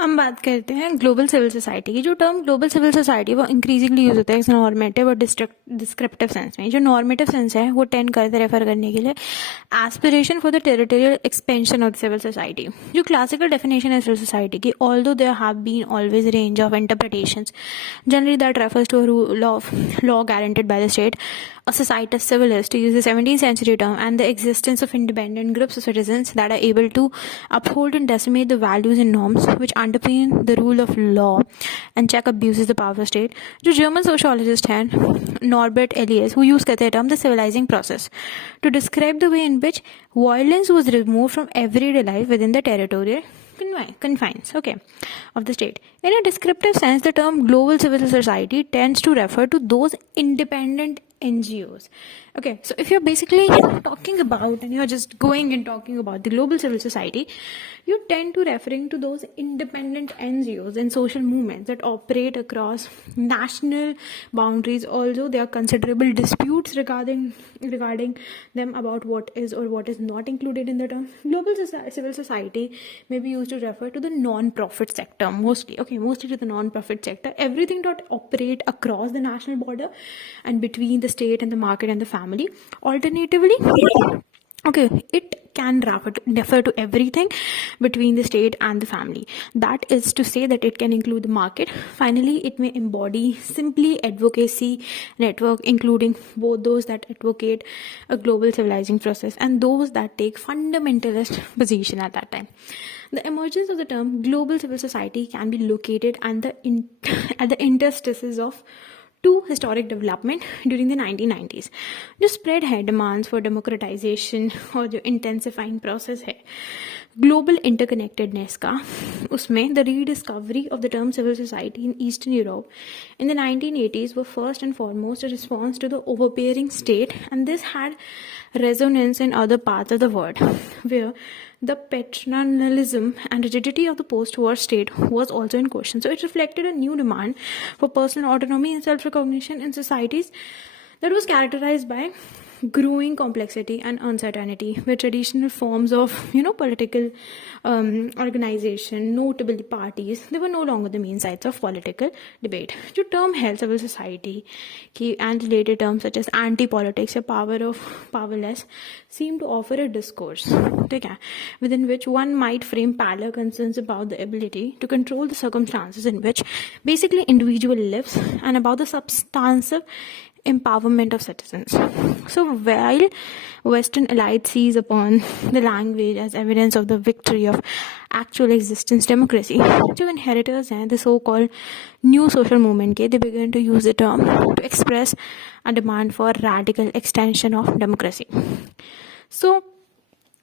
हम बात करते हैं ग्लोबल सिविल सोसाइटी की। जो टर्म ग्लोबल सिविल सोसाइटी वो इंक्रीजिंगली यूज होता है इस नॉर्मेटिव और डिस्क्रिप्टिव सेंस में। जो नॉर्मेटिव सेंस है वो टेंड करते रेफर करने के लिए aspiration for the territorial expansion of the civil society. जो क्लासिकल डेफिनेशन है सिविल सोसाइटी की, although there have been always range of interpretations, generally that refers to a rule of law guaranteed by the state, a society civilist, to use the 17th century term, and the existence of independent groups of citizens that are able to uphold and decimate the values and norms which underpin the rule of law and check abuses the power of the state. जो German sociologist हैं Norbert Elias, who use कहते हैं term the civilizing process to describe the way in which violence was removed from everyday life within the territorial confines of the state. In a descriptive sense, the term global civil society tends to refer to those independent NGOs. Okay, so if you're basically talking about and you're just going and talking about the global civil society, you tend to referring to those independent NGOs and social movements that operate across national boundaries, although there are considerable disputes regarding them about what is or what is not included in the term. Global civil society may be used to refer to the non-profit sector mostly to the non-profit sector, everything that operate across the national border and between the state and the market and the family. Alternatively, it can refer to everything between the state and the family. That is to say that it can include the market. Finally, it may embody simply advocacy network, including both those that advocate a global civilizing process and those that take fundamentalist position at that time. The emergence of the term global civil society can be located at the interstices of two historic development during the 1990s. जो spread है demands for democratization और जो intensifying process है global interconnectedness का, उसमें the rediscovery of the term civil society in Eastern Europe in the 1980s were first and foremost a response to the overbearing state, and this had resonance in other parts of the world where the paternalism and rigidity of the post-war state was also in question. So it reflected a new demand for personal autonomy and self-recognition in societies that was characterized by growing complexity and uncertainty, where traditional forms of political organization, notable parties, they were no longer the main sites of political debate. जो term है civil society की and related terms such as anti-politics or power of powerless seem to offer a discourse, ठीक है, within which one might frame parallel concerns about the ability to control the circumstances in which basically individual lives and about the substantive empowerment of citizens. So while Western elite sees upon the language as evidence of the victory of actual existence democracy, जो inheritors हैं the so-called new social movement के, they began to use the term to express a demand for radical extension of democracy. So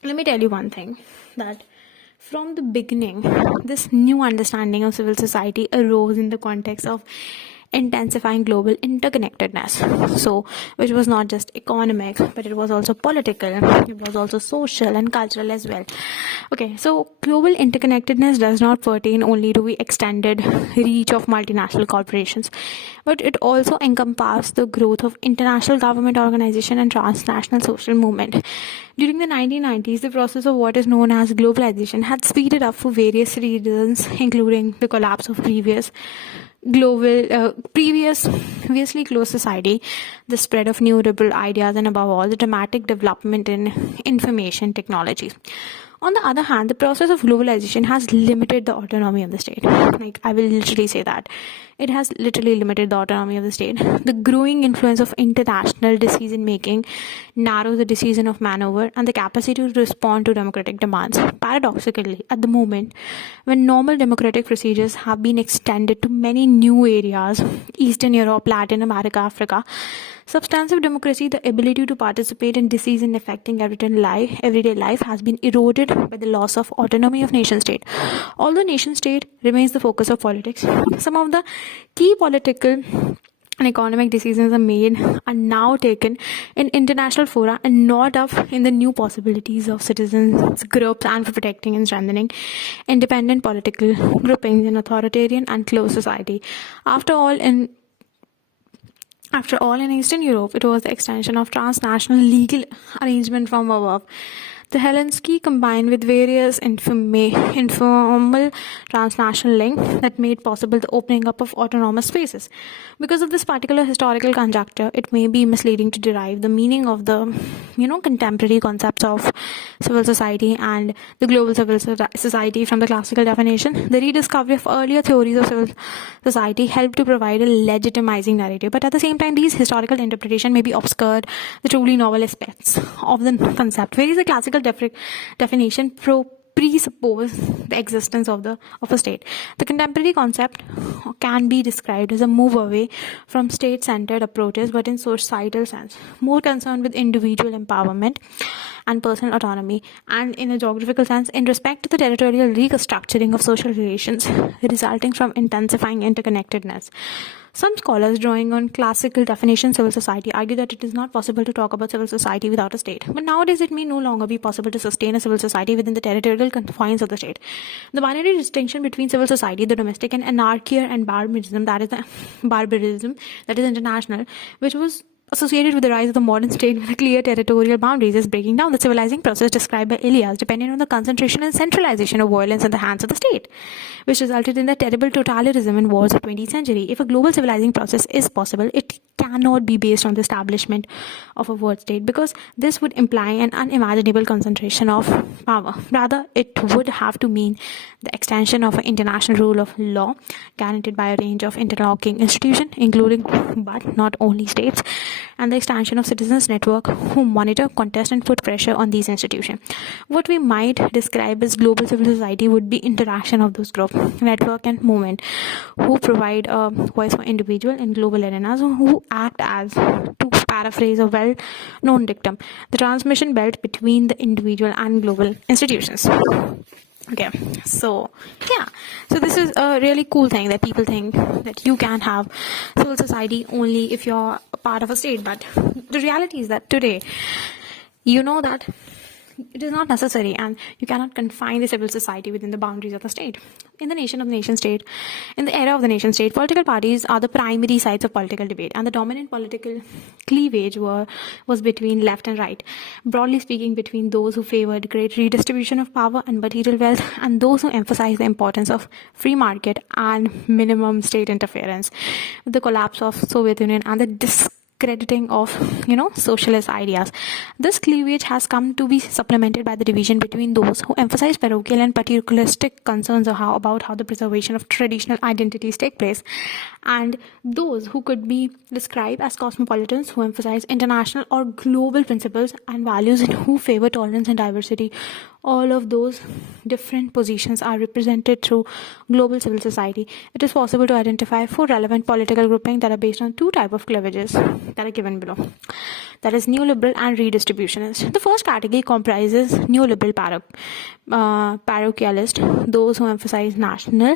let me tell you one thing, that from the beginning, this new understanding of civil society arose in the context of intensifying global interconnectedness, so which was not just economic, but it was also political, it was also social and cultural as well. Okay, so global interconnectedness does not pertain only to the extended reach of multinational corporations, but it also encompasses the growth of international government organization and transnational social movement. During the 1990s, the process of what is known as globalization had speeded up for various reasons, including the collapse of previously closed society, the spread of new liberal ideas, and above all, the dramatic development in information technology. On the other hand, the process of globalization has limited the autonomy of the state. Like, I will literally say that. It has literally limited the autonomy of the state. The growing influence of international decision-making narrows the decision of maneuver and the capacity to respond to democratic demands. Paradoxically, at the moment, when normal democratic procedures have been extended to many new areas, Eastern Europe, Latin America, Africa, substantive democracy, the ability to participate in decision affecting everyday life, has been eroded by the loss of autonomy of nation state. Although nation state remains the focus of politics, some of the key political and economic decisions are now taken in international fora and not up in the new possibilities of citizens groups and for protecting and strengthening independent political groupings in authoritarian and closed society. After all, in Eastern Europe, it was the extension of transnational legal arrangement from above The Helsinki combined with various informal transnational links that made possible the opening up of autonomous spaces. Because of this particular historical conjuncture, it may be misleading to derive the meaning of the, contemporary concepts of civil society and the global civil society from the classical definition. The rediscovery of earlier theories of civil society helped to provide a legitimizing narrative, but at the same time, these historical interpretation may be obscured the truly novel aspects of the concept, whereas the classical definition presuppose the existence of a state. The contemporary concept can be described as a move away from state-centered approaches, but in societal sense, more concerned with individual empowerment and personal autonomy, and in a geographical sense, in respect to the territorial restructuring of social relations resulting from intensifying interconnectedness. Some scholars, drawing on classical definition civil society, argue that it is not possible to talk about civil society without a state. But nowadays, it may no longer be possible to sustain a civil society within the territorial confines of the state. The binary distinction between civil society, the domestic, and anarchy and barbarism, that is international, which was associated with the rise of the modern state with clear territorial boundaries, is breaking down. The civilizing process described by Elias depended on the concentration and centralization of violence in the hands of the state, which resulted in the terrible totalitarianism and wars of the 20th century. If a global civilizing process is possible, it cannot be based on the establishment of a world state, because this would imply an unimaginable concentration of power. Rather, it would have to mean the extension of an international rule of law guaranteed by a range of interlocking institutions, including but not only states, and the extension of citizens' network who monitor, contest, and put pressure on these institutions. What we might describe as global civil society would be interaction of those groups, network, and movement who provide a voice for individual in global arenas, who act as, to paraphrase a well-known dictum, the transmission belt between the individual and global institutions. Okay, so this is a really cool thing that people think that you can have civil society only if you're a part of a state, but the reality is that today, that it is not necessary, and you cannot confine the civil society within the boundaries of the state. In the era of the nation state, political parties are the primary sites of political debate, and the dominant political cleavage was between left and right. Broadly speaking, between those who favored great redistribution of power and material wealth, and those who emphasized the importance of free market and minimum state interference. With the collapse of Soviet Union and the discrediting of socialist ideas, this cleavage has come to be supplemented by the division between those who emphasize parochial and particularistic concerns about how the preservation of traditional identities take place, and those who could be described as cosmopolitans who emphasize international or global principles and values and who favor tolerance and diversity. All of those different positions are represented through global civil society. It is possible to identify 4 relevant political groupings that are based on 2 types of cleavages that are given below. That is neoliberal and redistributionist. The first category comprises neoliberal parochialist, those who emphasize national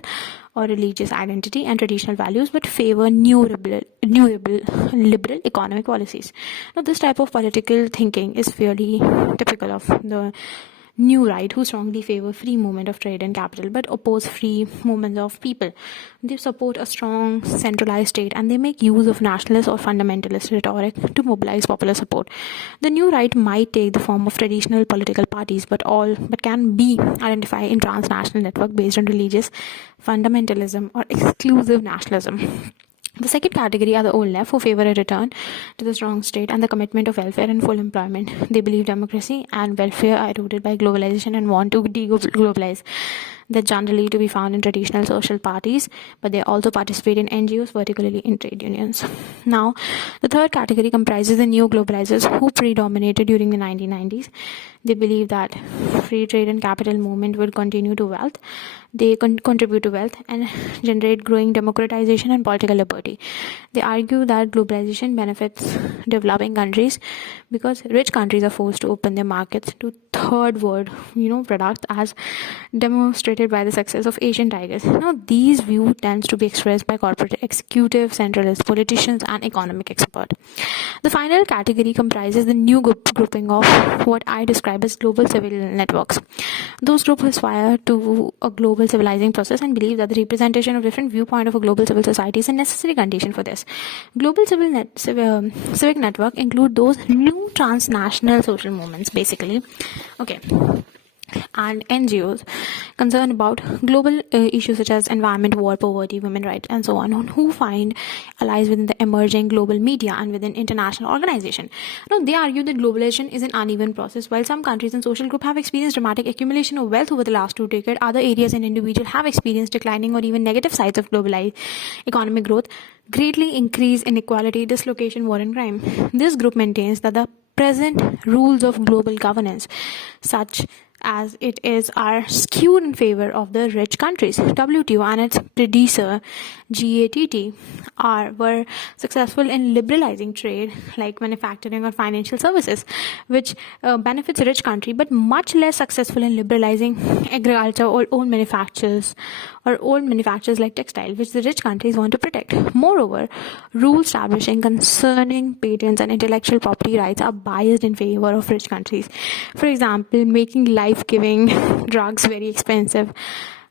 or religious identity and traditional values but favor new liberal economic policies. Now, this type of political thinking is fairly typical of the new right, who strongly favor free movement of trade and capital but oppose free movements of people. They support a strong centralized state, and they make use of nationalist or fundamentalist rhetoric to mobilize popular support. The new right might take the form of traditional political parties but can be identified in transnational network based on religious fundamentalism or exclusive nationalism. The second category are the old left, who favor a return to the strong state and the commitment of welfare and full employment. They believe democracy and welfare are eroded by globalization and want to deglobalize. They're generally to be found in traditional social parties, but they also participate in NGOs, particularly in trade unions. Now, the third category comprises the new globalizers who predominated during the 1990s. They believe that free trade and capital movement will continue to wealth. They contribute to wealth and generate growing democratization and political liberty. They argue that globalization benefits developing countries because rich countries are forced to open their markets to third world, products, as demonstrated motivated by the success of Asian tigers. Now, these view tends to be expressed by corporate executive, centralist politicians, and economic experts. The final category comprises the new grouping of what I describe as global civil networks. Those groups aspire to a global civilizing process and believe that the representation of different viewpoints of a global civil society is a necessary condition for this. Global civic network include those new transnational social movements, basically. Okay. And NGOs concerned about global issues such as environment, war, poverty, women rights, and so on, who find allies within the emerging global media and within international organizations. Now, they argue that globalization is an uneven process. While some countries and social groups have experienced dramatic accumulation of wealth over the last 2 decades, other areas and individuals have experienced declining or even negative sides of globalized economic growth, greatly increased inequality, dislocation, war, and crime. This group maintains that the present rules of global governance, such as it is, are skewed in favor of the rich countries. WTO and its predecessor GATT were successful in liberalizing trade like manufacturing or financial services, which benefits a rich country, but much less successful in liberalizing agriculture or old manufacturers like textile, which the rich countries want to protect. Moreover, rules establishing concerning patents and intellectual property rights are biased in favor of rich countries. For example, making life-giving drugs very expensive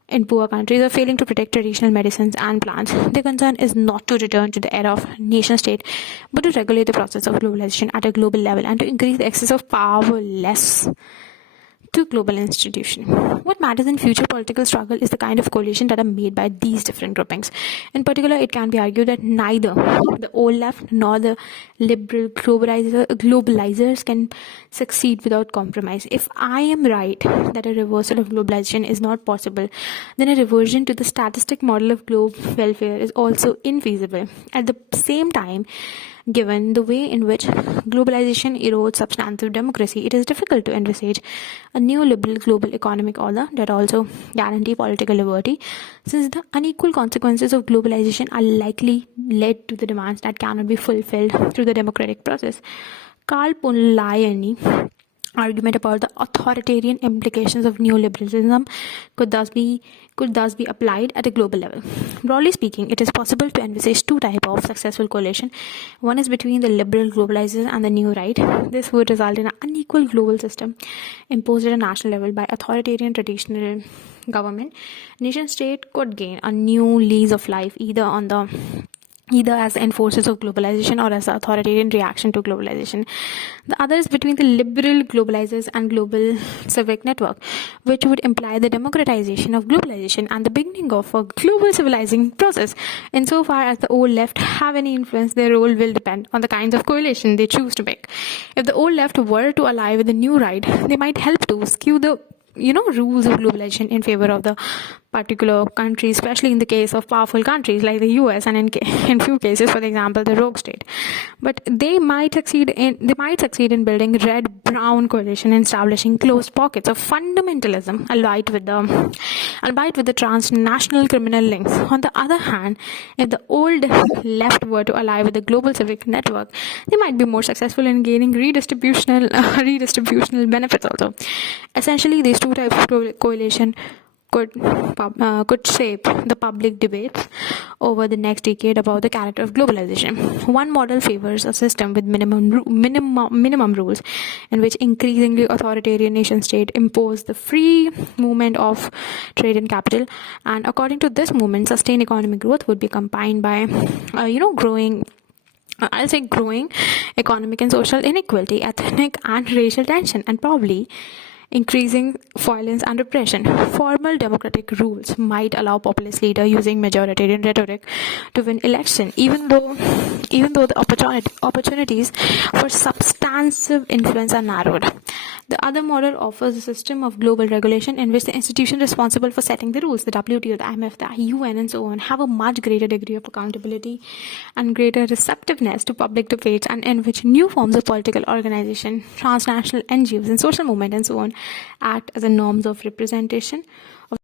in poor countries or failing to protect traditional medicines and plants. The concern is not to return to the era of nation state, but to regulate the process of globalization at a global level and to increase the access of powerless to global institutions. What matters in future political struggle is the kind of coalition that are made by these different groupings. In particular, it can be argued that neither the old left nor the liberal globalizers can succeed without compromise. If I am right that a reversal of globalization is not possible, then a reversion to the statistic model of globe welfare is also infeasible. At the same time, given the way in which globalization erodes substantive democracy, it is difficult to envisage a new liberal global economic order that also guarantee political liberty, since the unequal consequences of globalization are likely led to the demands that cannot be fulfilled through the democratic process. Karl Polanyi argument about the authoritarian implications of neoliberalism could thus be applied at a global level. Broadly speaking, it is possible to envisage two types of successful coalition. One is between the liberal globalizers and the new right. This would result in an unequal global system imposed at a national level by authoritarian traditional government. Nation state could gain a new lease of life either as the enforcers of globalization or as the authoritarian reaction to globalization. The other is between the liberal globalizers and global civic network, which would imply the democratization of globalization and the beginning of a global civilizing process. Insofar as the old left have any influence, their role will depend on the kinds of coalition they choose to make. If the old left were to ally with the new right, they might help to skew the rules of globalization in favor of the particular country, especially in the case of powerful countries like the US and in few cases, for example, the rogue state. But they might succeed in building red-brown coalition and establishing closed pockets of fundamentalism, albeit with the transnational criminal links. On the other hand, if the old left were to ally with the global civic network, they might be more successful in gaining redistributional benefits also. Essentially, these two types of coalition could shape the public debates over the next decade about the character of globalization. One model favors a system with minimum rules, in which increasingly authoritarian nation-state impose the free movement of trade and capital. And according to this movement, sustained economic growth would be combined by growing economic and social inequality, ethnic and racial tension, and probably increasing violence and repression. Formal democratic rules might allow populist leaders using majoritarian rhetoric to win election, even though the opportunities for substantive influence are narrowed. The other model offers a system of global regulation in which the institutions responsible for setting the rules, the WTO, the IMF, the UN, and so on, have a much greater degree of accountability and greater receptiveness to public debates, and in which new forms of political organization, transnational NGOs, and social movement, and so on, act as a norms of representation of